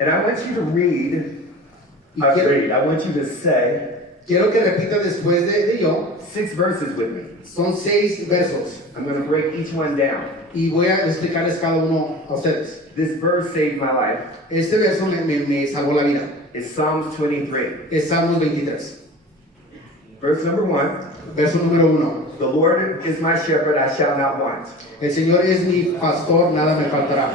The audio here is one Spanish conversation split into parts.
And I want you to read, I want you to say, quiero que repita después de yo, 6 verses with me. son 6 versos. I'm going to break each one down. Y voy a explicarles cada uno a ustedes. This verse saved my life. Este verso me salvó la vida. It's Psalms 23. Es Salmos 23. Verse number 1. Verso número 1. The Lord is my shepherd, I shall not want. El Señor es mi pastor, nada me faltará.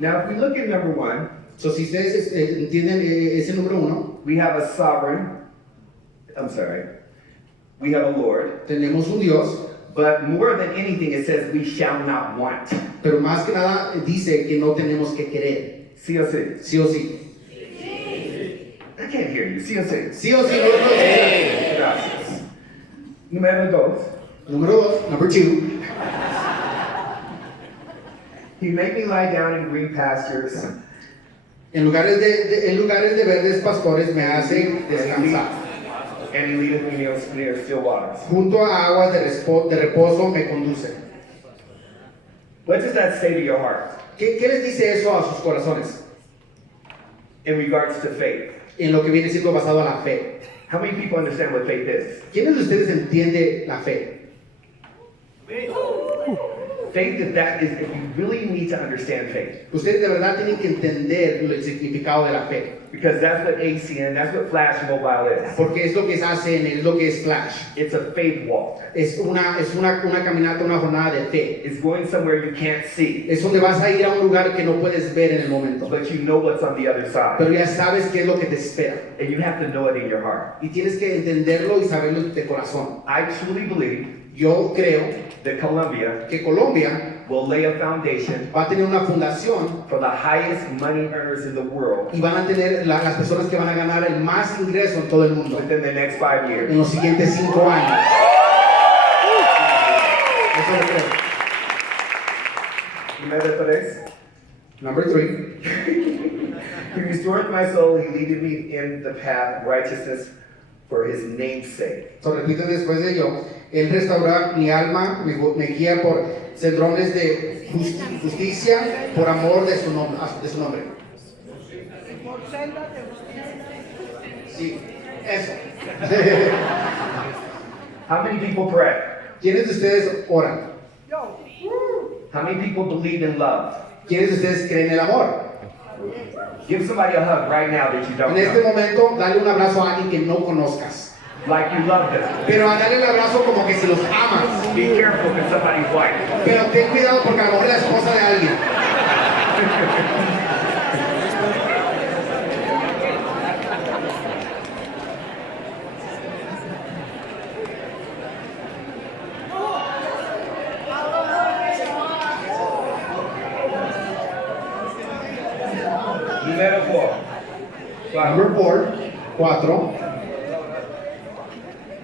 Now, if we look at number 1, So, si ustedes entienden ese número 1, we have a sovereign, we have a Lord, tenemos un Dios, but more than anything it says we shall not want. pero más que nada dice que no tenemos que querer. Sí o sí? Sí o sí. I can't hear you. Sí o sí? Sí o sí, no lo sé. Gracias. Número 2. Número 2, number 2. He made me lie down in green pastures. En lugares de verdes pastores me hace descansar. And he leadeth me near still waters. Junto a aguas de reposo me conduce. What does that say to your heart ¿Qué les dice eso a sus corazones? in regards to faith? En lo que viene siendo basado a la fe. How many people understand what faith is? ¿Quiénes de ustedes entiende la fe? Faith is if you really need to understand faith. Ustedes de verdad tienen que entender el significado de la fe. Because that's what ACN, that's what Flash Mobile is. Porque es lo que hacen, es lo que es Flash. It's a faith walk. Es una caminata, una jornada de fe. It's going somewhere you can't see. Es donde vas a ir a un lugar que no puedes ver en el momento. But you know what's on the other side. Pero ya sabes qué es lo que te espera. And you have to know it in your heart. Y tienes que entenderlo y saberlo de corazón. I truly believe Yo creo that Colombia que Colombia will lay a foundation va a tener una fundación for the highest money earners in the world y van a tener las personas que van a ganar el más ingreso en todo el mundo within the next 5 years. en los siguientes 5 años. Eso lo creo. Número 3. Number 3. He restored my soul, he leaded me in the path of righteousness for his name's sake. So, repite después de ello, él restaura mi alma, me guía por sendrones de justicia por amor de su nombre. Sí, eso. How many people pray? ¿Quiénes de ustedes oran? How many people believe in love? ¿Quiénes de ustedes creen en el amor? Give somebody a hug right now that you don't En este know. momento, dale un abrazo a alguien que no conozcas. Like you love them. Pero a darle el abrazo como que si los amas. Be careful if it's somebody's wife. Pero ten cuidado porque a lo mejor es la esposa de alguien. Número 4. Number 4.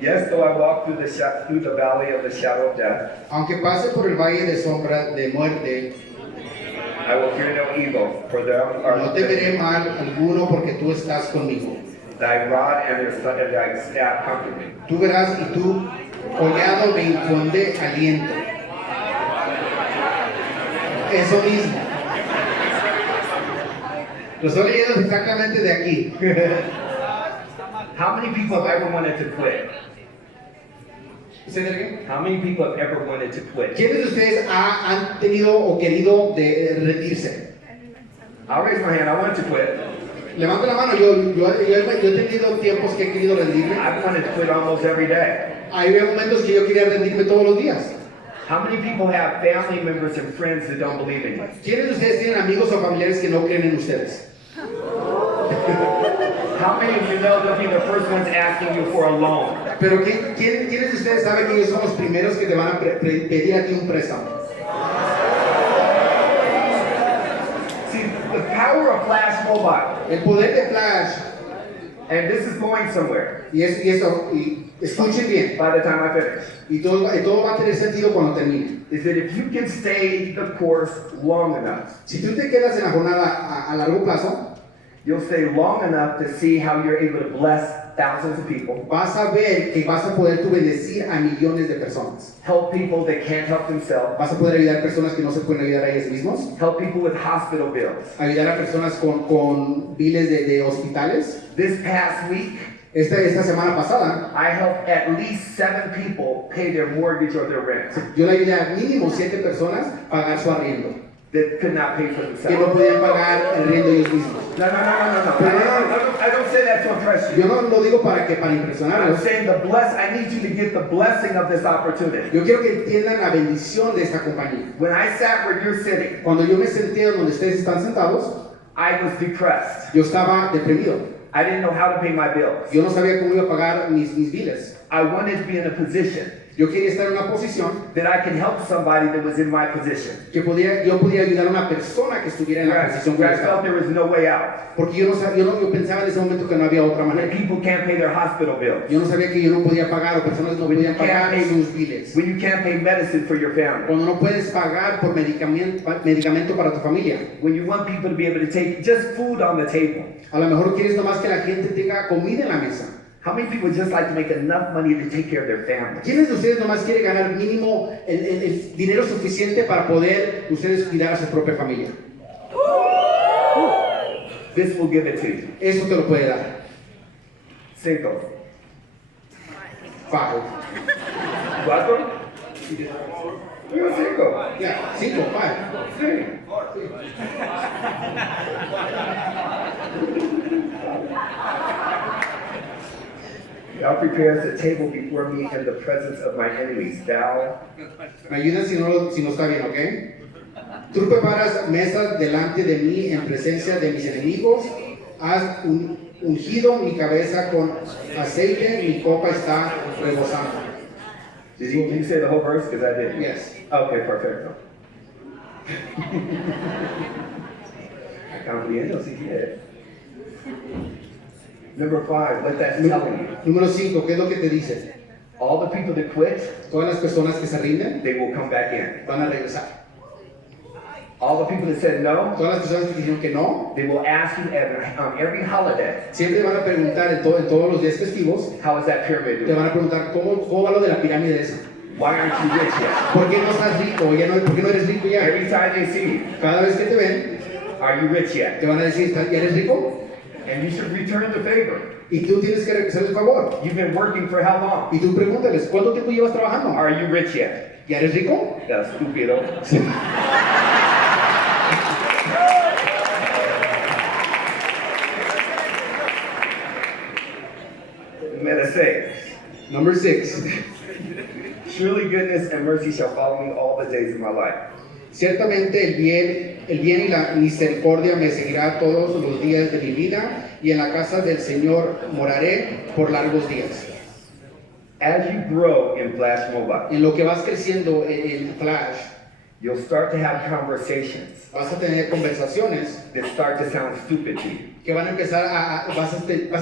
Yes, though I walk through the valley of the shadow of death, Aunque pase por el valle de sombra de muerte, I will fear no evil, for thou art no temeré mal alguno porque tú estás conmigo. thy rod and thy staff comfort me. Tú verás y tu collado me infunde aliento. Eso mismo. Lo estoy leyendo exactamente de aquí. How many people have ever wanted to quit? ¿Say that again? How many people have ever wanted to quit? ¿Quiénes de ustedes han tenido o querido rendirse? I'll raise my hand. I want to quit. Levanta la mano. Yo he tenido tiempos que he querido rendirme. I've wanted to quit almost every day. Hay momentos que yo quería rendirme todos los días. How many people have family members and friends that don't believe in you? ¿Quiénes de ustedes tienen amigos o familiares que no creen en ustedes? How many of you know they'll be the first ones asking you for a loan? Pero ¿quiénes de ustedes saben que ellos son los primeros que te van a pedir a ti un préstamo? See, the power of Flash Mobile, El poder de Flash, and this is going somewhere y escuchen bien, by the time I finish, y todo va a tener sentido cuando termine. is that if you can stay the course long enough, Si tú te quedas en la jornada a largo plazo, you'll stay long enough to see how you're able to bless thousands of people. vas a ver que vas a poder tú bendecir a millones de personas. Help people that can't help themselves. Vas a poder ayudar a personas que no se pueden ayudar a ellos mismos. Help people with hospital bills. Ayudar a personas con biles de hospitales. This past week, Esta semana pasada, I helped at least 7 people pay their mortgage or their rent yo le ayudé a mínimo 7 personas a pagar su arriendo, that could not pay for que no themselves. podían pagar el arriendo ellos mismos. No. I don't say that to impress Yo you. no lo digo para I'm impresionarlos. saying I need you to get the blessing of this opportunity. Yo quiero que entiendan la bendición de esta compañía. When I sat where you're sitting, Cuando yo me senté donde ustedes están sentados, I was depressed. yo estaba deprimido. I didn't know how to pay my bills. Yo no sabía cómo iba a pagar mis biles. I wanted to be in a position Yo quería estar en una posición that I can help somebody that was in my position. que yo podía ayudar a una persona que estuviera en la posición que yo Where I felt estaba. there was no way out. Porque yo pensaba en ese momento que no había otra When manera. people can't pay their hospital bills. Yo no sabía que yo no podía pagar o personas no podían pagar sus biles. When you can't pay medicine for your family. Cuando no puedes pagar por medicamento para tu familia. When you want people to be able to take just food on the table. A lo mejor quieres nomás que la gente tenga comida en la mesa. How many people just like to make enough money to take care of their family? ¿Quiénes de ustedes nomás quieren ganar mínimo el dinero suficiente para poder ustedes cuidar a su propia familia? This will give it to you. Eso te lo puede dar. 5. 5. 4. You're 5. Yeah, 5, 5. Sí. Thou preparest a table before me in the presence of my enemies. Thou. Me ayudan si no está bien, ¿ok? Tú preparas mesas delante de mí en presencia de mis enemigos. Has ungido mi cabeza con aceite, mi copa está rebosando. Did you say the whole verse? Because I didn't. Yes. Okay, perfecto. Cambiando si quieres. Number 5, what that's telling you. Número 5, ¿qué es lo que te dice? All the people that quit, Todas las personas que se rinden they will come back in. van a regresar. All the people that said no, Todas las personas que dijeron que no, they will ask you on every holiday, siempre van a preguntar en todos los días festivos, how is that pyramid te doing? van a preguntar cómo va lo de la pirámide esa. Why aren't you rich yet? ¿Por qué no estás rico? ¿Por qué no eres rico ya? Every time they see you, Cada vez que te ven, are you rich yet? te van a decir, ¿ya eres rico? And you should return the favor. Y tú tienes que regresar el favor. You've been working for how long? Y tú pregúntales, ¿cuánto tiempo llevas trabajando? Are you rich yet? ¿Ya eres rico? That's estúpido. Number 6. Number 6. Surely goodness and mercy shall follow me all the days of my life. Ciertamente el bien y la misericordia me seguirá todos los días de mi vida, y en la casa del Señor moraré por largos días. As you grow in Flash Mobile, En lo que vas creciendo en Flash, you'll start to have conversations vas a tener conversaciones that start to sound stupid to you. que van a empezar vas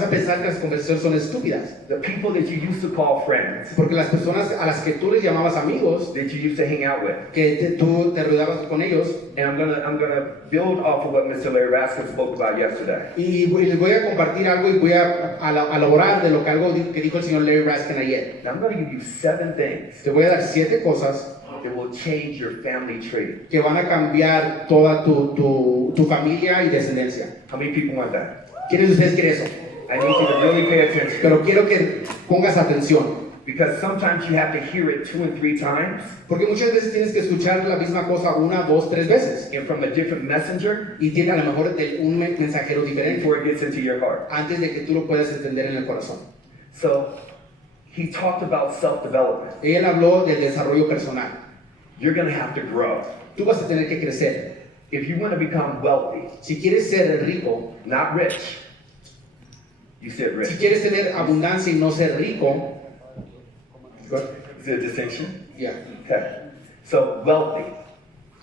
a pensar que las conversaciones son estúpidas. The people that you used to call friends, Porque las personas a las que tú les llamabas amigos, that you used to hang out with, que tú te rodeabas con ellos, and I'm gonna build off of what Mr. Larry Raskin spoke about yesterday. y les voy a compartir algo y voy a elaborar de algo que dijo el señor Larry Raskin ayer. Now I'm gonna give you 7 things Te voy a dar 7 cosas that will change your family tree. que van a cambiar toda tu familia y descendencia. How many people want that? ¿Quiénes de ustedes quieren eso? I need you to really pay attention. Pero quiero que pongas atención, Because sometimes you have to hear it 2 and 3 times, porque muchas veces tienes que escuchar la misma cosa 1, 2, 3 veces, and from a different messenger y tiene a lo mejor un mensajero diferente before it gets into your heart. antes de que tú lo puedas entender en el corazón. So he talked about self-development. Él habló del desarrollo personal. You're going to have to grow. Tú vas a tener que crecer. If you want to become wealthy, Si quieres ser rico, not rich, you said si rich. quieres tener abundancia y no ser rico, Is there a distinction? ya, Okay. So wealthy,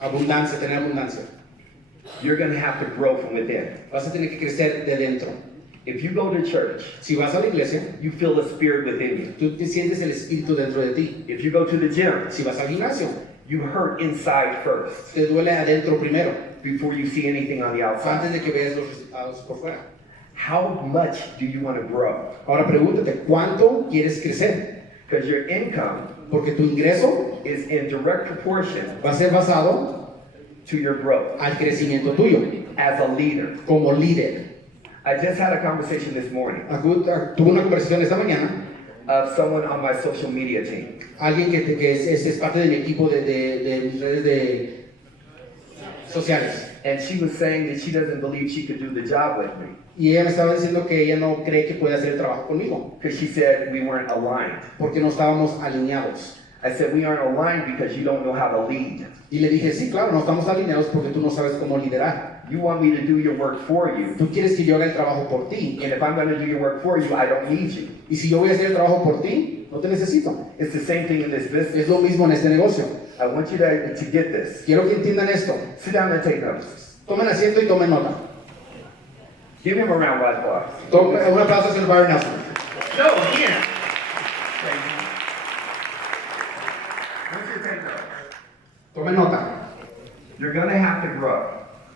abundancia, tener abundancia. you're going to have to grow from within. Vas a tener que crecer de dentro. If you go to church, Si vas a la iglesia, you feel the spirit within you. tú te sientes el espíritu dentro de ti. If you go to the gym, Si vas al gimnasio, you hurt inside first te duele adentro primero, before you see anything on the outside. antes de que veas los resultados por fuera. how much do you want to grow? Ahora pregúntate, ¿cuánto quieres crecer? Because your income Porque tu ingreso is in direct proportion va a ser basado to your growth al crecimiento tuyo as a leader. como líder. I just had a conversation this morning Tuve una conversación esta mañana, of someone on my social media team. alguien que es parte de mi equipo de mis redes sociales. And she was saying that she doesn't believe she could do the job with me. Y ella me estaba diciendo que ella no cree que puede hacer el trabajo conmigo, Because she said we weren't aligned. porque no estábamos alineados. I said we aren't aligned because you don't know how to lead. Y le dije, sí, claro, no estamos alineados porque tú no sabes cómo liderar. You want me to do your work for you. Tú quieres que yo haga el trabajo por ti. And if I'm going to do your work for you, I don't need you. Y si yo voy a hacer el trabajo por ti, no te necesito. It's the same thing in this business. Es lo mismo en este negocio. I want you to get this. Quiero que entiendan esto. Sit down and take notes. Tomen asiento y tomen nota. Give him a round of applause. Un aplauso al Mr Byron Nelson. No, again. I want you to take notes. Tomen nota. You're going to have to grow.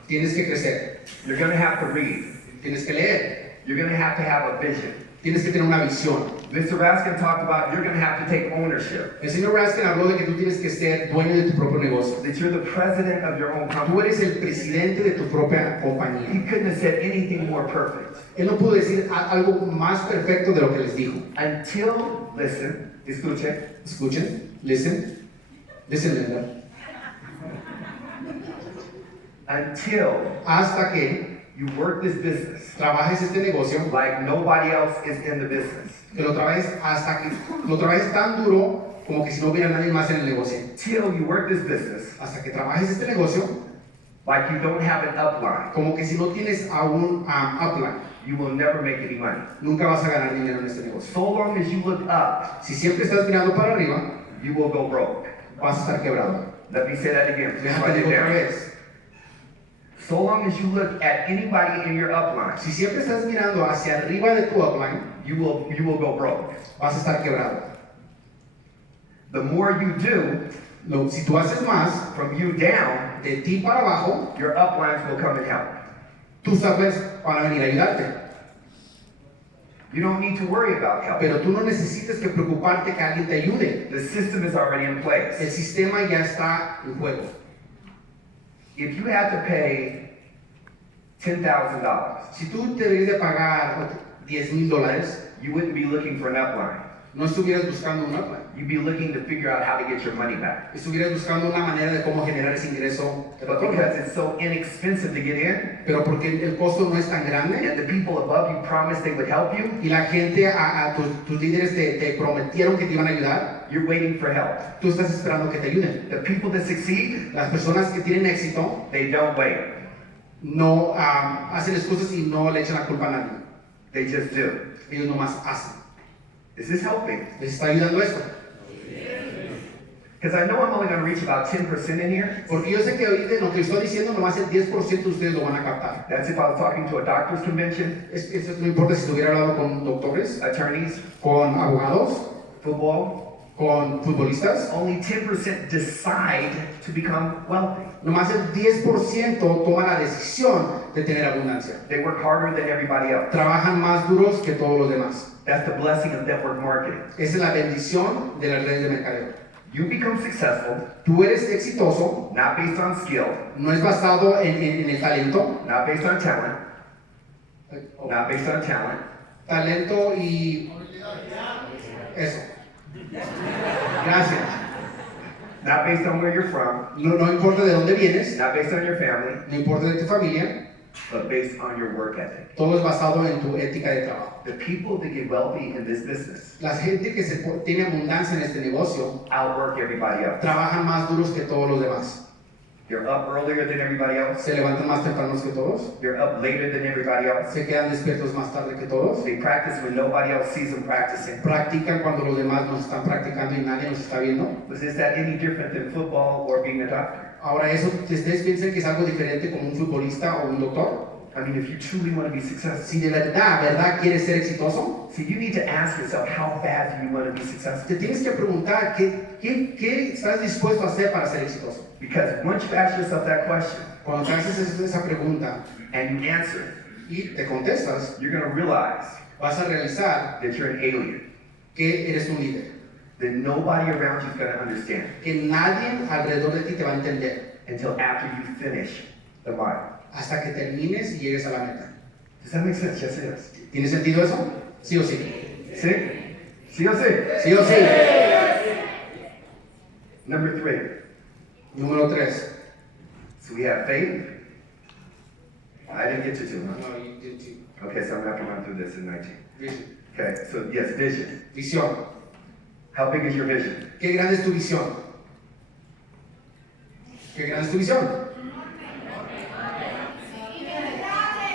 Tienes que crecer. You're going to have to read. Tienes que leer. You're going to have a vision. Tienes que tener una visión. Mr. Raskin talked about you're going to have to take ownership. El señor Raskin habló de que tú tienes que ser dueño de tu propio negocio. That you're the president of your own Tú company. eres el presidente de tu propia He compañía. couldn't have said anything more perfect. Él no pudo decir algo más perfecto de lo que les dijo. Until, listen, escuchen, Escuchen, listen, Linda. until Hasta que you work this business trabajes este negocio, like nobody else is in the business. que lo trabajes hasta que lo trabajes tan duro como que si no hubiera nadie más en el negocio. Until you work this business Hasta que trabajes este negocio like you don't have an upline. como que si no tienes aún upline, You will never make any money. nunca vas a ganar dinero en este negocio. So long as you look up, Si siempre estás mirando para arriba, you will go broke. vas a estar quebrado. Let me say that again. Please Déjate write it digo otra down. vez. So long as you look at anybody in your upline, Si siempre estás mirando hacia arriba de tu upline, you will go broke. vas a estar quebrado. The more you do Si tú haces más, from you down, de ti para abajo, your uplines will come and help. tus uplines van a venir a ayudarte. You don't need to worry about help. Pero tú no necesitas que preocuparte que alguien te ayude. The system is already in El place. sistema ya está en juego. If you had to pay $10,000, Si tú te debes de pagar $10,000, you wouldn't be looking for an upline. no estuvieras buscando un upline. You'd be looking to figure out how to get your money back. Estuvieras buscando una manera de cómo generar ese ingreso de But retorno. because it's so inexpensive to get in, Pero porque el costo no es tan grande and the people above you promised they would help you, y la gente, tus líderes te prometieron que te iban a ayudar, you're waiting for help. tú estás esperando que te ayuden. The people that succeed, Las personas que tienen éxito they don't wait. no hacen excusas y no le echan la culpa a nadie. They just do. Ellos nomás hacen. Is this helping? ¿Les está ayudando esto? Because I know I'm only going to reach about 10% in here. Porque yo sé que ahorita en lo que estoy diciendo nomás el 10% de ustedes lo van a captar. That's if I was talking to a doctor's convention, Eso no importa si estuviera hablando con doctores, attorneys, con abogados, football. con futbolistas. Only 10% decide to become wealthy. Nomás el 10% toma la decisión de tener abundancia. They work harder than everybody else. Trabajan más duros que todos los demás. That's the blessing of network marketing. Esa es la bendición de las redes de mercadeo. You become successful, Tú eres exitoso, not based on skill, no es basado en el talento, not based on talent, not based on talent, talento y eso. Gracias. not based on where you're from, No importa de dónde vienes, not based on your family, no importa de tu familia, but based on your work ethic. todo es basado en tu ética de trabajo. The people that get wealthy in this business La gente que tiene abundancia en este negocio outwork everybody else. trabajan más duros que todos los demás. You're up earlier than everybody else. Se levantan más tempranos que todos, You're up later than everybody else. se quedan despiertos más tarde que todos, They practice when nobody else sees them practicing. practican cuando los demás no están practicando y nadie nos está viendo. Was is that any different than football or being a doctor? Ahora eso, ¿ustedes piensan que es algo diferente como un futbolista o un doctor? I mean, if you truly want to be successful, Si de verdad quieres ser exitoso, see, you need to ask yourself, how bad do you want to be successful? te tienes que preguntar ¿qué estás dispuesto a hacer para ser exitoso? Because once you ask yourself that question Cuando te haces esa pregunta and you answer it, y te contestas, you're going to realize vas a realizar that you're an alien, que eres un líder, that nobody around you is going to understand que nadie alrededor de ti te va a entender until after you finish the mile. hasta que termines y llegues a la meta. Does that make sense? Yes, it does. ¿Tiene sentido eso? ¿Sí o sí? ¿Sí? ¿Sí o sí? ¿Sí o sí? Number 3. Número 3. So we have faith. I didn't get to 2, huh? No, you did too. Okay, so I'm going to have to run through this in 19. Vision. Okay, so yes, vision. Visión. How big is your vision? ¿Qué grande es tu visión? ¿Qué grande es tu visión?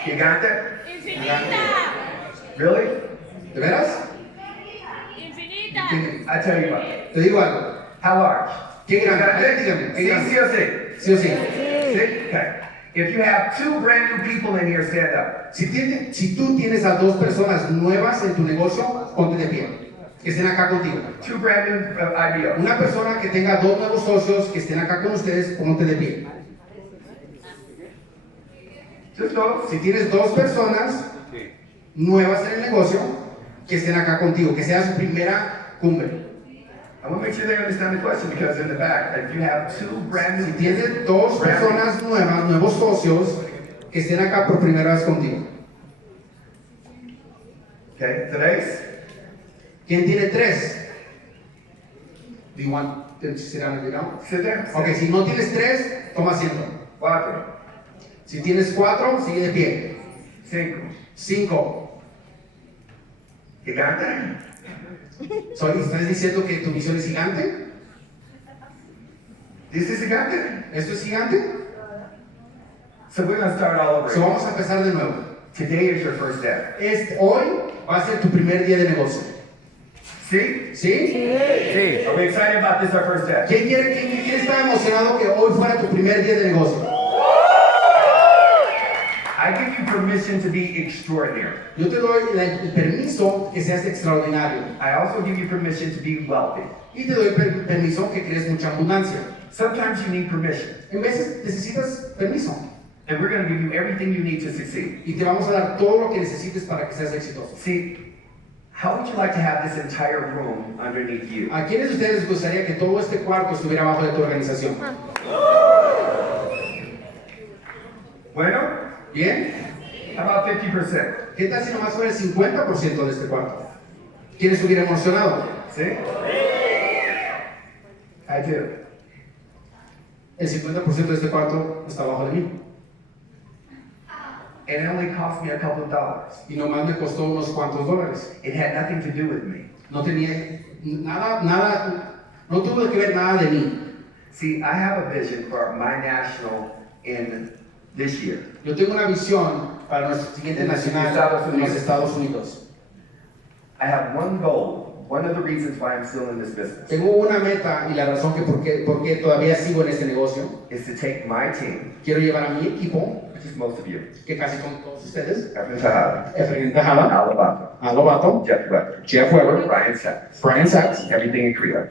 Gigante? Infinita. Really? ¿De veras? Infinita. I tell you what. Te digo algo. How large? ¿Qué grande? Gigante? Dígame, ¿qué Sí, grande? sí o sí? ¿Sí o sí? Sí? Okay. If you have 2 brand new people in here, stand up. Si tú tienes a 2 personas nuevas en tu negocio, ponte de pie. Que estén acá contigo. 2 brand new IBOs. Una persona que tenga 2 nuevos socios que estén acá con ustedes, ponte de pie. Just those. Si tienes 2 personas nuevas en el negocio, que estén acá contigo, que sea su primera cumbre. I want to make sure they understand the question because in the back, if you have 2 brand Si new tienes 2 personas nuevas, nuevos socios, que estén acá por primera vez contigo. Okay, today's? ¿Quién tiene 3? Do you want them to sit down and get down? Sit there. Ok, si no tienes 3, toma asiento. 4, Si tienes 4, sigue de pie. 5. 5. Gigante? ¿Estás diciendo que tu visión es gigante? This is gigante? ¿Esto es gigante? So we're going to start all over. Vamos a empezar de nuevo. Today is your first day. Hoy va a ser tu primer día de negocio. See? ¿Sí? Are we excited about this, our first day? ¿Quién está emocionado que hoy fuera tu primer día de negocio? I give you permission to be extraordinary. Yo te doy el permiso que seas extraordinario. I also give you permission to be wealthy. Y te doy permiso que crees mucha abundancia. Sometimes you need permission. En veces necesitas permiso. And we're going to give you everything you need to succeed. Y te vamos a dar todo lo que necesites para que seas exitoso. See, how would you like to have this entire room underneath you? ¿A quiénes de ustedes les gustaría que todo este cuarto estuviera abajo de tu organización? Bueno? ¿Bien? How about 50%? ¿Qué tal si nomás fuera el 50% de este cuarto? ¿Quién estuviera emocionado? See? I do. El 50% de este cuarto está abajo de mí. And it only cost me a couple of dollars. Y nomás me costó unos cuantos dólares. It had nothing to do with me. No tenía nada, no tuvo que ver nada de mí. See, I have a vision for my national in this year. Yo tengo una visión para nuestro siguiente nacional en los Estados Unidos. I have one goal, one of the reasons why I'm still in this business, Tengo una meta y la razón que por qué todavía sigo en este negocio. is to take my team, Quiero llevar a mi equipo, which is most of you, que casi son todos ustedes, Efren Tejada, Efraín Tejada, Alabama, Lobato, Jeff Weber, Jeff Weber, Brian Sachs, Brian Sachs, everything in Korea,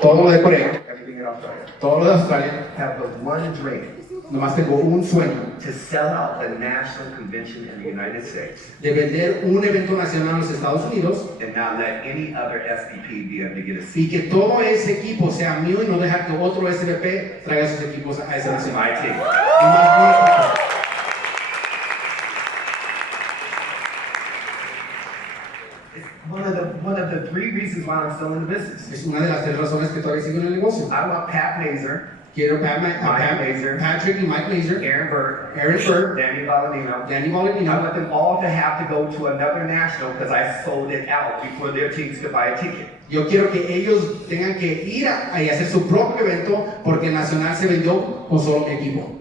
todo lo de Corea, everything in Australia, todo lo de Australia. have but one dream, Nomás tengo un sueño to sell out the national convention in the United States de vender un evento nacional en los Estados Unidos and not let any other SVP be able to get a y seat. que todo ese equipo sea mío y no dejar que otro SVP traiga sus equipos a esa That's nación. my team. Y más mi equipo. It's one of the 3 reasons why I'm still in the business. Es una de las 3 razones que todavía sigo en el negocio. I want Pat Mazur, Quiero Patrick y Mike Mazur, Aaron Burke, Aaron Burke, Danny Valentino. Danny I Valentino. want them all to have to go to another national because I sold it out before their teams could buy a ticket. Yo quiero que ellos tengan que ir a hacer su propio evento porque el nacional se vendió con solo mi equipo.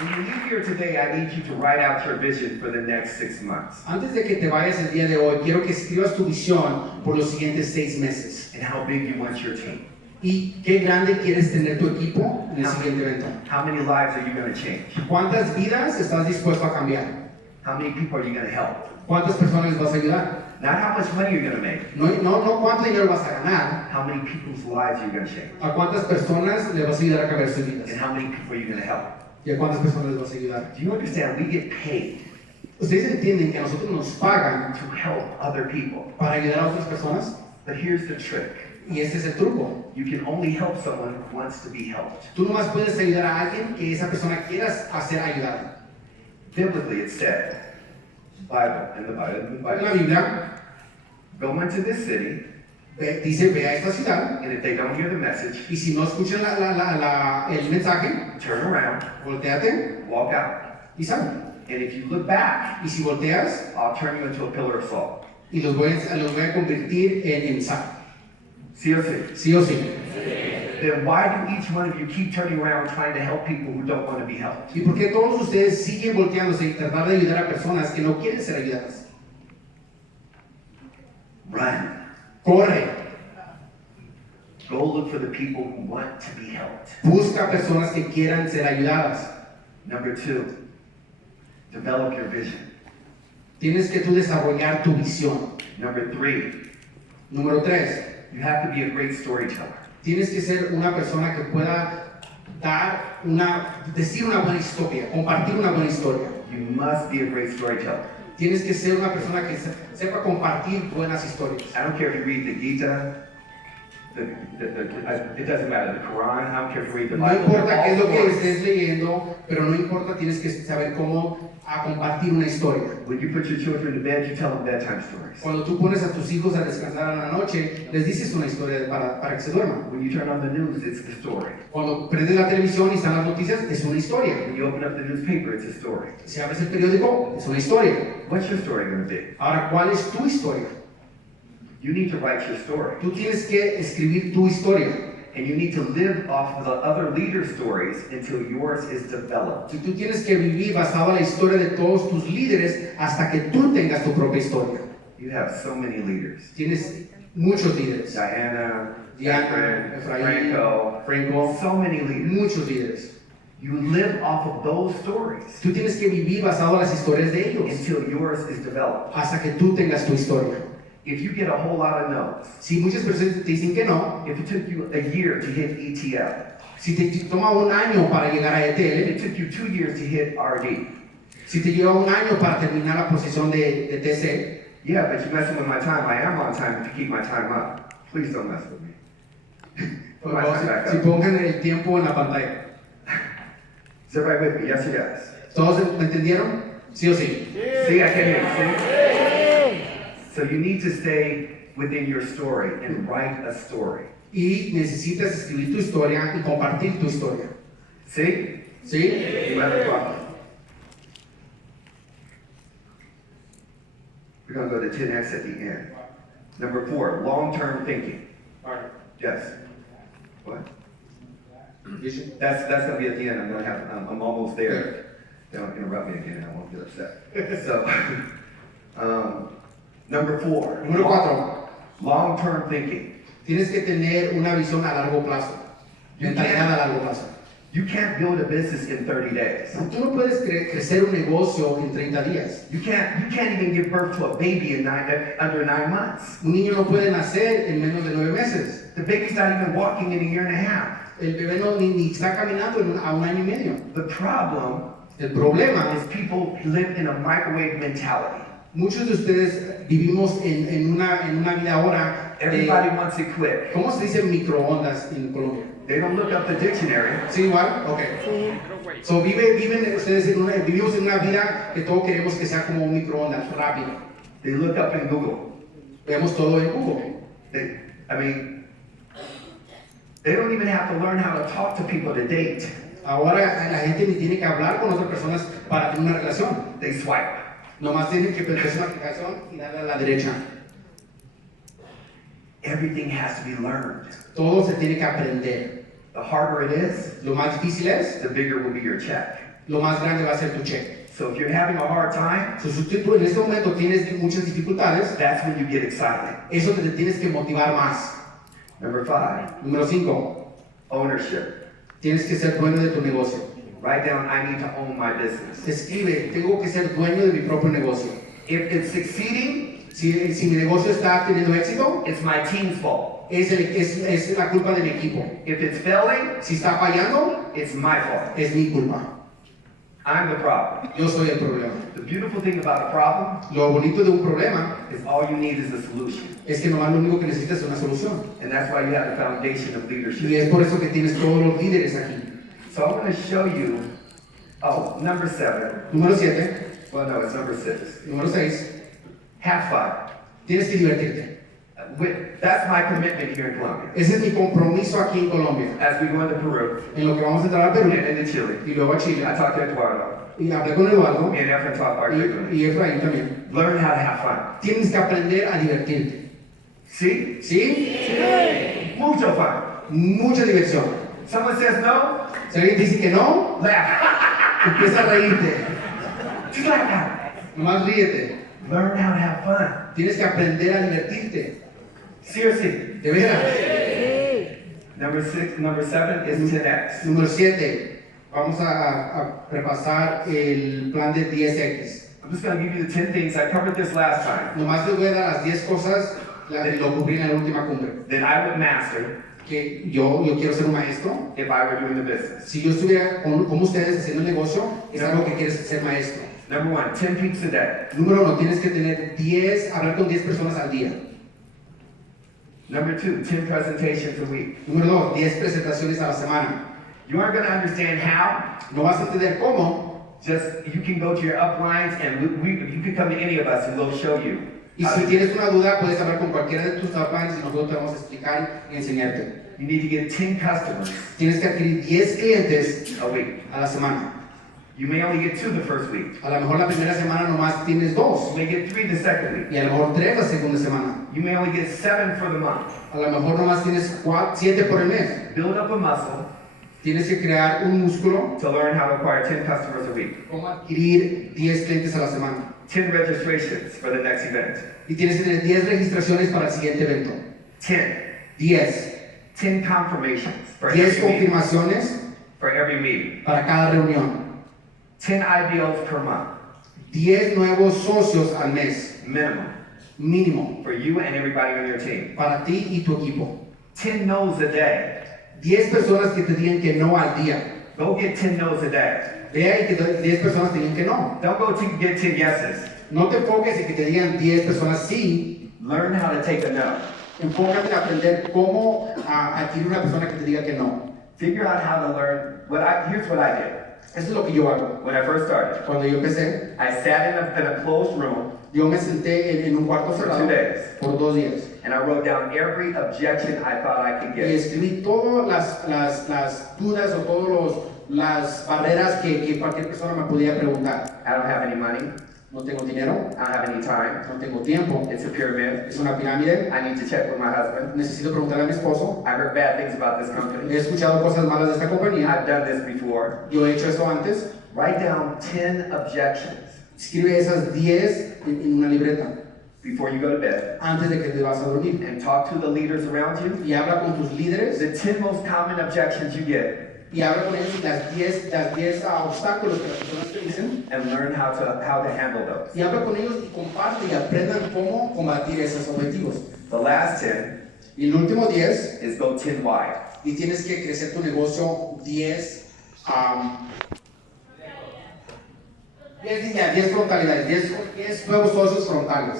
When you leave here today, I need you to write out your vision for the next 6 months Antes de que te vayas el día de hoy, quiero que escribas tu visión por los siguientes 6 meses. and how big you want your team. ¿Y qué grande quieres tener tu equipo en el siguiente evento? How many lives are you going to change? ¿Cuántas vidas estás dispuesto a cambiar? How many people are you going to help? ¿Cuántas personas vas a ayudar? Not how much money you're going to make. No cuánto dinero vas a ganar, How many people's lives you're going to change. a cuántas personas le vas a ayudar a cambiar sus vidas And how many people you're going to help. y a cuántas personas les vas a ayudar. Do you understand? We get paid Ustedes entienden que a nosotros nos pagan to help other people. para ayudar a otras personas But here's the trick. y este es el truco. You can only help someone who wants to be helped. Tú nomás puedes ayudar a alguien que esa persona quieras hacer ayudar. Biblically, it said, in the En la Bible, Biblia go into this city, dice ve a esta ciudad and if they don't hear the message, y si no escuchan el mensaje, turn around, volteate walk out. y sal. And if you look back, Y si volteas, I'll turn you into a pillar of salt. y los voy a convertir en sal. See or see? Sí o sí. Then why do each one of you keep turning around trying to help people who don't want to be helped? ¿Y por qué todos ustedes siguen volteándose y tratar de ayudar a personas que no quieren ser ayudadas? Run. Corre. Go look for the people who want to be helped. Busca personas que quieran ser ayudadas. Number 2, develop your vision. Tienes que tú desarrollar tu visión. Number 3, Número 3. you have to be a great storyteller. Tienes que ser una persona que pueda decir una buena historia, compartir una buena historia. You must be a great storyteller. Tienes que ser una persona que sepa compartir buenas historias. I don't care if you read the Gita, it doesn't matter, the Quran, I don't care if you read the No Bible. importa they're qué es all lo que stories. estés leyendo, pero no importa, tienes que saber cómo compartir una historia. When you put your children to bed, you tell them bedtime stories. Cuando tú pones a tus hijos a descansar a la noche, les dices una historia para que se duerman. When you turn on the news, it's the story. Cuando prendes la televisión y están las noticias, es una historia. When you open up the newspaper, it's a story. Si abres el periódico, es una historia. What's your story going to be? Ahora, ¿cuál es tu historia? You need to write your story. Tú tienes que escribir tu historia. And you need to live off of the other leaders' stories until yours is developed. Y tú tienes que vivir basado en la historia de todos tus líderes hasta que tú tengas tu propia historia. You have so many leaders. Tienes muchos líderes. Diana, Diana, Efrain, Franco, so many leaders. muchos líderes. You live off of those stories Tú tienes que vivir basado en las historias de ellos until yours is developed. hasta que tú tengas tu historia. If you get a whole lot of no's, Si muchas personas te dicen que no, if it took you a year to hit ETL, si te toma un año para llegar a if ETL, it took you 2 years to hit RD, si te lleva un año para terminar la posición de TC, yeah, but you're messing with my time. I am on time if you keep my time up. Please don't mess with me. Put my time back si up. pongan el tiempo en la pantalla. Is everybody with me? Yes or yes? ¿Todos me entendieron? ¿Sí o sí? See, I can hear you. See? So you need to stay within your story and write a story. Y necesitas escribir tu historia y compartir tu historia. See? ¿Sí? You have a problem. We're going to go to 10x at the end. Number 4, long-term thinking. Yes. What? Vision. That's going to be at the end. I'm almost there. Don't interrupt me again. I won't get upset. So, number 4. Número 4. Long-term thinking. Tienes que tener una visión a largo plazo. Mentalidad a largo plazo. You can't build a business in 30 days. Tú no puedes crecer un negocio en 30 días. You can't even give birth to a baby in under 9 months. Un niño no puede nacer en menos de 9 meses. The baby's not even walking in a year and a half. El bebé ni está caminando a un año y medio. The problem El problema is people live in a microwave mentality. muchos de ustedes vivimos en una vida ahora Everybody wants it quick. ¿cómo se dice microondas en Colombia? They don't look up the dictionary. ¿Sí igual? Ok. So, vivimos en una vida que todos queremos que sea como un microondas, rápido. They look up in Google. Vemos todo en Google. They don't even have to learn how to talk to people to date. Ahora la gente ni tiene que hablar con otras personas para tener una relación. They swipe. Nomás tienen que meterse una aplicación y darle a la derecha. Everything has to be learned. Todo se tiene que aprender. The harder it is, Lo más difícil es, the bigger will be your check. lo más grande va a ser tu cheque. So if you're having a hard time, So, si tú en este momento tienes muchas dificultades, that's when you get excited. eso te tienes que motivar más. Number 5, Número 5, ownership. tienes que ser dueño de tu negocio. Write down, I need to own my business. Escribe, tengo que ser dueño de mi propio negocio. If it's succeeding, Si mi negocio está teniendo éxito, it's my team's fault. es la culpa de mi equipo. If it's failing, Si está fallando, it's my fault. es mi culpa. I'm the problem. Yo soy el problema. The beautiful thing about the problem Lo bonito de un problema is all you need is a solution. es que nomás lo único que necesitas es una solución. And that's why you have the foundation of Y leadership. es por eso que tienes todos los líderes aquí. So I'm going to show you, number 7. Número 7, Well, no, it's number 6. número 6, Have fun. tienes que divertirte. That's my commitment here in Colombia. Ese es mi compromiso aquí en Colombia. As we go into Peru En lo que vamos a entrar a Perú and into Chile, y luego a I Chile. talked to Eduardo. Y hablé con Eduardo Me and Efren talk particularly. y Efraín también. Learn how to have fun. Tienes que aprender a divertirte. See? ¿Sí? Mucho fun. Mucha diversión. Someone says no, Si alguien te dice que no, laugh. empieza a reírte. Just laugh. Nomás ríete. Learn how to have fun. Tienes que aprender a divertirte. Seriously. De veras. Number 7 is 10x. Número 7. Vamos a repasar el plan de 10X. I'm just going to give you the 10 things. I covered this last time Nomás les voy a dar las 10 cosas, lo cubrí en la última cumbre. that I would master Que yo quiero ser un maestro. if I were doing the business. Si yo estuviera como ustedes haciendo un negocio, es algo que quieres ser maestro. Number 1, 10 peeps a day. Número 1, tienes que tener hablar con 10 personas al día. Number 2, 10 presentations a week. Número 2, 10 presentaciones a la semana. You aren't going to understand how. No vas a entender cómo. Just you can go to your uplines and you can come to any of us and we'll show you. Y si tienes una duda, puedes hablar con cualquiera de tus uplines y nosotros te vamos a explicar y enseñarte. You need to get 10 customers Tienes que adquirir 10 clientes a week. a la semana. You may only get 2 the first week. A lo mejor la primera semana nomás tienes You 2 may get 3 the second week. y a lo mejor 3 la segunda semana. You may only get 7 for the month. A lo mejor nomás tienes 7 por el mes. Build up a muscle Tienes que crear un músculo. to learn how to acquire 10 customers a week. Cómo adquirir 10 clientes a la semana. 10 registrations for the next event. Y tienes que tener 10 registraciones para el siguiente evento. 10. 10 confirmations for 10 every meeting. confirmaciones For every meeting. para cada reunión. 10 IBOs per month. 10 nuevos socios al mes. Minimum. Mínimo. For you and everybody on your team. Para ti y tu equipo. 10 no's a day. 10 personas que te digan que no al día. Go get 10 no's a day. Vea y que 10 personas te digan que no. Don't go to get 10 yeses. No te enfoques en que te digan 10 personas sí. Learn how to take a no. Enfócate en aprender cómo adquirir una persona que te diga que no. Figure out how to learn. Here's what I did. Eso es lo que yo hago. When I first started, Cuando yo empecé, I sat in a closed room yo me senté en un cuarto for cerrado 2 days. por 2 días. And I wrote down every objection I thought I could Y get. escribí todas las dudas o todas las barreras que cualquier persona me podía preguntar. I don't have any money. No tengo dinero, I don't have any time. no tengo tiempo, It's a pyramid. es una pirámide, I need to check with my husband. necesito preguntarle a mi esposo. I heard bad things about this He company. escuchado cosas malas de esta compañía, I've done this before. yo he hecho esto antes. Write down 10 objections Escribe esas 10 en una libreta before you go to bed antes de que te vas a dormir. and talk to the leaders around you. Y habla con tus líderes The 10 most common objections you get y habla con ellos las 10 obstáculos que las personas te dicen. and learn how to handle those. Y habla con ellos y comparte y aprendan cómo combatir esos objetivos. The last 10 Y el último 10, is go 10 wide. y tienes que crecer tu negocio 10 frontalidades, 10 nuevos socios frontales.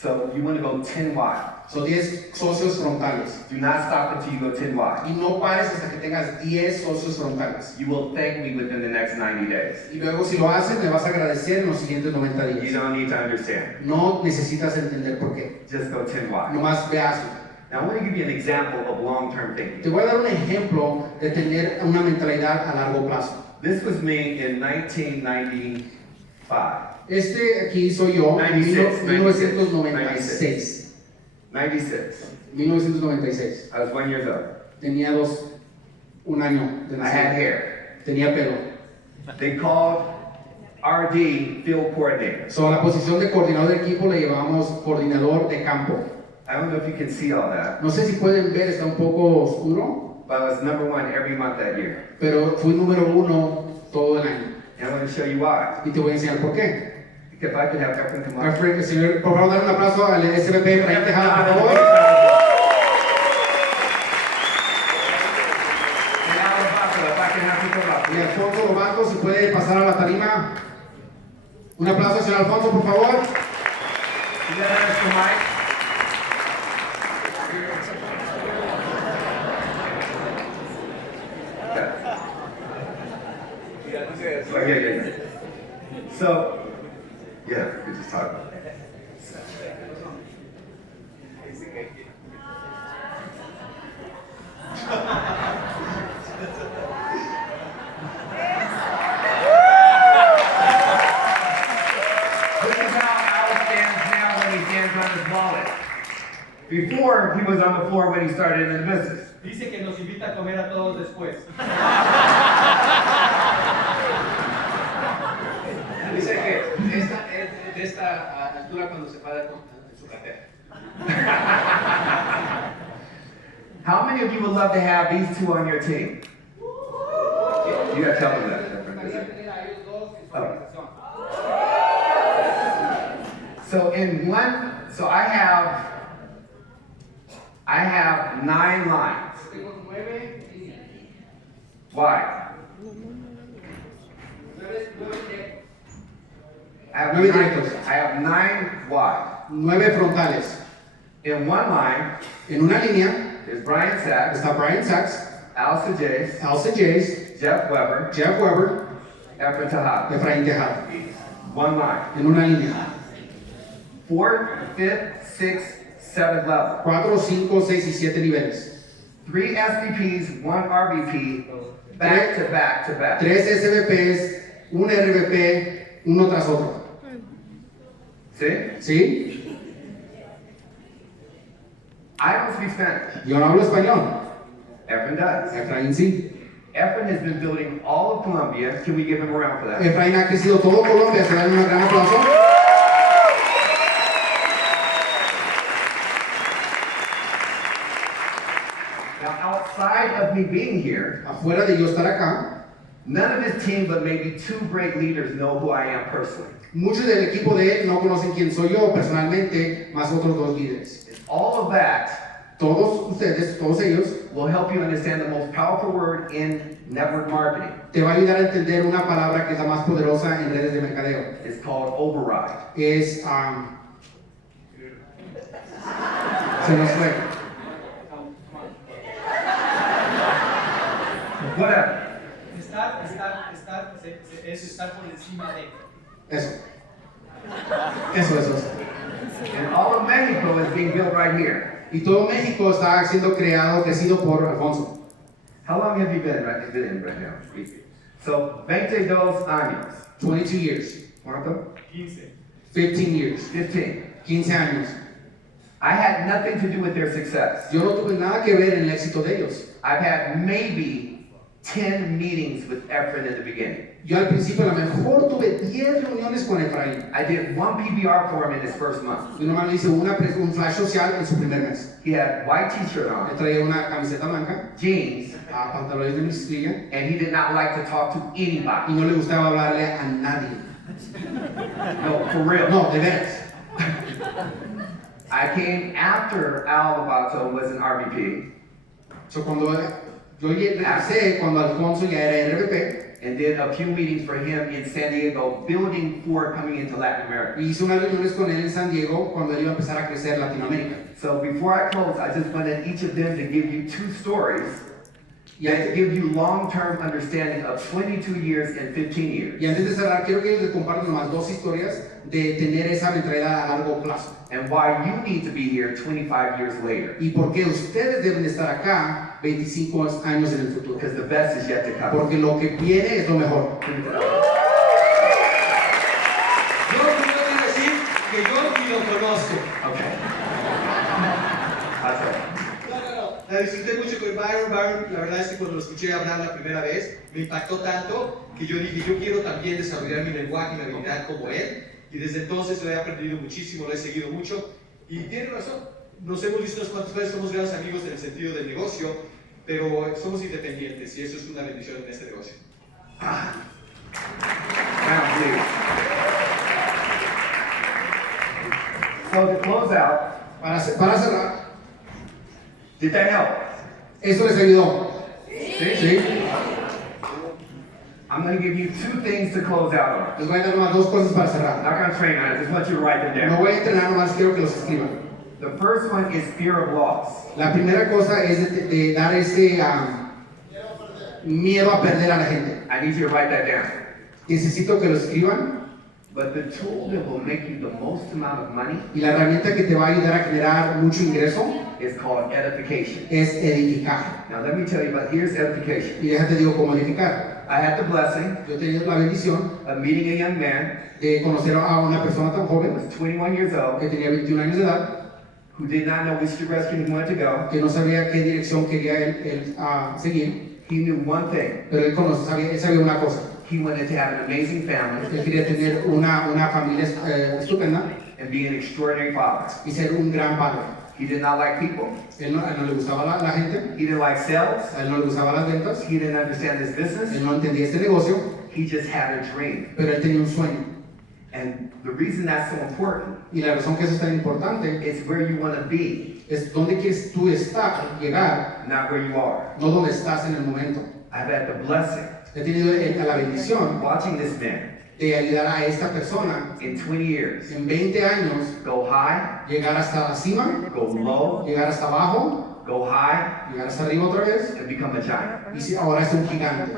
So you want to go 10 wide. Son 10 socios frontales. Do not stop until you go 10 wide. Y no pares hasta que tengas 10 socios frontales. You will thank me within the next 90 days. Y luego si lo haces, me vas a agradecer en los siguientes 90 You días. don't need to understand. No necesitas entender por qué. Just go 10 wide. Nomás veas. Now I want to give you an example of long-term Te thinking. voy a dar un ejemplo de tener una mentalidad a largo plazo. This was me in 1995. Este aquí soy yo en 1996. 96. 1996. I was 1 year old. Tenía un año de I had nacer. hair. Tenía pelo. They called RD field coordinator. So, a la posición de coordinador de equipo le llamamos coordinador de campo. I don't know if you can see all that, No sé si pueden ver, está un poco oscuro, but I was number 1 every month that year. pero fui número 1 todo el año. And I'm going to show you why. Y te voy a enseñar por qué. If I could have Efren come up. Efren, señor, por favor, dar un aplauso al SBP Efraín Tejada, por favor. Y Alfonso Lobato, si puede pasar a la tarima. Un aplauso, señor Alfonso, por favor. Yeah. So, yeah, we just talked about it. This is how Al stands now when he stands on his wallet. Before, he was on the floor when he started in the business. Dice que nos invita a comer a todos después. Dice que de esta altura cuando se para en su cartera. How many of you would love to have these two on your team? You gotta tell them that. So I have 9 lines. Why? I have 9 wide. 9 frontales. In one line, En una línea is Brian Sachs, está Brian Sachs, Alsa Jace, Alsa Jace, Jeff Weber, Jeff Weber, Efren Tejada. Efraín Tejada. One line. En una línea. 4th, 5th, 6th, 7th level. 4, 5, 6 y 7 niveles. 3 SVPs, 1 RVP, back to back to back. 3 SVPs, un RVP, uno tras otro. See? ¿Sí? I don't speak Spanish. Yo no hablo español. Efren does. Efraín sí. Efren has been building all of Colombia. Can we give him a round for that? Efraín ha crecido todo Colombia. ¿Se dan un gran aplauso? Now, outside of me being here, Afuera de yo estar acá, none of his team but maybe 2 great leaders know who I am personally. muchos del equipo de él no conocen quién soy yo personalmente, más otros 2 líderes. All of that Todos ustedes, todos ellos, will help you understand the most powerful word in network marketing. te va a ayudar a entender una palabra que es la más poderosa en redes de mercadeo. It's called override. Es, se nos fue. Whatever. Es estar por encima de. Eso. Eso. And all of Mexico is being built right here. Y todo México está siendo crecido por Alfonso. How long have you been in right now? So, 22 años. 22 years. ¿Cuánto? 15 years. 15. 15 años. I had nothing to do with their success. Yo no tuve nada que ver en el éxito de ellos. I've had maybe 10 meetings with Efren in the beginning. Yo al principio a lo mejor tuve 10 reuniones con Efraín. I did 1 PBR for him in his first month. Yo nomás le hice un flash social en su primer mes. He had white t-shirt Él on, traía una camiseta blanca, jeans, pantalones de mezclilla and he did not like to talk to y anybody. no le gustaba hablarle a nadie. No, for real. No, de veras. I came after Al Lobato was an RVP So, cuando yo regresé, cuando Alfonso ya era RVP, and did a few meetings for him in San Diego, building for coming into Latin America. hice unas reuniones con él en San Diego cuando él iba a empezar a crecer Latinoamérica. So before I close, I just wanted each of them to give you 2 stories Y that antes, give you long-term understanding of 22 years and 15 years. y antes de cerrar, quiero que ellos les compartan nomás 2 historias de tener esa mentalidad a largo plazo. And why you need to be here 25 years later. Y por qué ustedes deben estar acá 25 años en el futuro. Because the best is yet to come. Porque lo que viene es lo mejor. Yo quiero decir que yo ni lo conozco. Okay. That's it. No. La disfruté mucho con Byron. Byron, la verdad es que cuando lo escuché hablar la primera vez, me impactó tanto que yo dije, yo quiero también desarrollar mi lenguaje y mi habilidad como él. Y desde entonces lo he aprendido muchísimo, lo he seguido mucho. Y tiene razón, nos hemos visto unas cuantas veces, somos grandes amigos en el sentido del negocio, pero somos independientes y eso es una bendición en este negocio. Round, please. So to close out, Para cerrar, did that help? ¿esto les ayudó? See? ¿Sí? I'm going to give you 2 things to close out on. Les voy a dar nomás 2 cosas para I'm cerrar. not going to train on it. I just want you to write them No down. voy a entrenar, nomás quiero que los escriban. The first one is fear of loss. La primera cosa es de dar ese miedo a perder a la gente. I need you to write that down. Necesito que lo escriban. But the tool that will make you the most amount of money Y la herramienta que te va a ayudar a generar mucho ingreso is called edification. es edificar. Now let me tell you about, here's edification. Y déjate digo cómo edificar. I had the blessing Yo he tenido la bendición of meeting a young man de conocer a una persona tan who joven was 21 years old que tenía 21 años de edad, who did not know which direction he wanted to go. que no sabía qué dirección quería él seguir, He knew one thing. pero él sabía una cosa. He wanted to have an amazing family Él quería tener una familia estupenda and be an extraordinary father. y ser un gran padre. He did not like people. A él no le gustaba la gente, He didn't like sales. a él no le gustaban las ventas, He didn't understand this business. él no entendía este negocio, He just had a dream. pero él tenía un sueño. And the reason that's so important Y la razón que eso es tan importante is where you want to be, es dónde quieres tú estar, llegar, not where you are. no dónde estás en el momento. I've had the blessing He tenido la bendición watching this man de ayudar a esta persona in 20 years en 20 años go high, llegar hasta la cima, go low, llegar hasta abajo, go high, llegar hasta arriba otra vez and become a giant. y ahora es un gigante.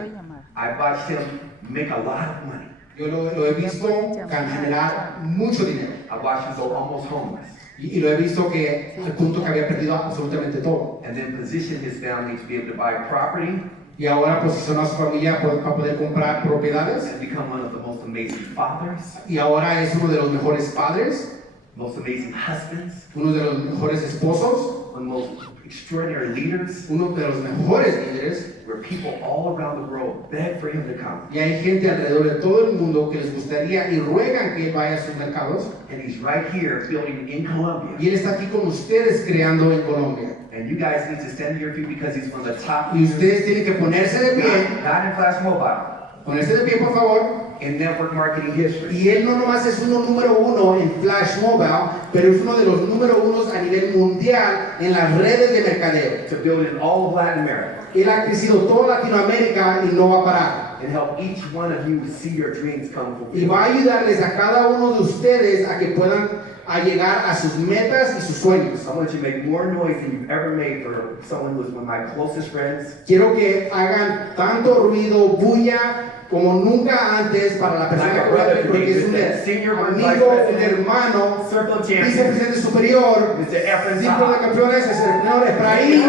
I watched him make a lot of money. Yo lo he visto generar mucho dinero I watched him go almost homeless y lo he visto que al punto que había perdido absolutamente todo and then position his family to be able to buy property y ahora posicionó a su familia para poder comprar propiedades and become one of the most amazing fathers, y ahora es uno de los mejores padres, most amazing husbands, uno de los mejores esposos, one of the most extraordinary leaders, uno de los mejores líderes. where people all around the world beg for him to come. Y hay gente alrededor de todo el mundo que les gustaría y ruegan que él vaya a sus mercados. And he's right here building in Colombia. Y él está aquí con ustedes creando en Colombia. And you guys need to stand to your feet because he's one of the top Y ustedes tienen que ponerse de pie, not in Flash Mobile, ponerse de pie por favor. in network marketing history. Y él no nomás es uno número 1 en Flash Mobile, pero es uno de los número 1 a nivel mundial en las redes de mercadeo. To build in all of Latin America Él ha crecido toda Latinoamérica y no va a parar. and help each one of you see your dreams come Y fulfilled. va a ayudarles a cada uno de ustedes a que puedan a llegar a sus metas y sus sueños. I want you to make more noise than you've ever made for someone who is one of my closest friends. Quiero que hagan tanto ruido, bulla, como nunca antes para la persona que va a ver, porque es un amigo, un hermano, Circle of Champions, vicepresidente superior, Mr. Efren círculo de Saab. campeones, es el señor Efraín.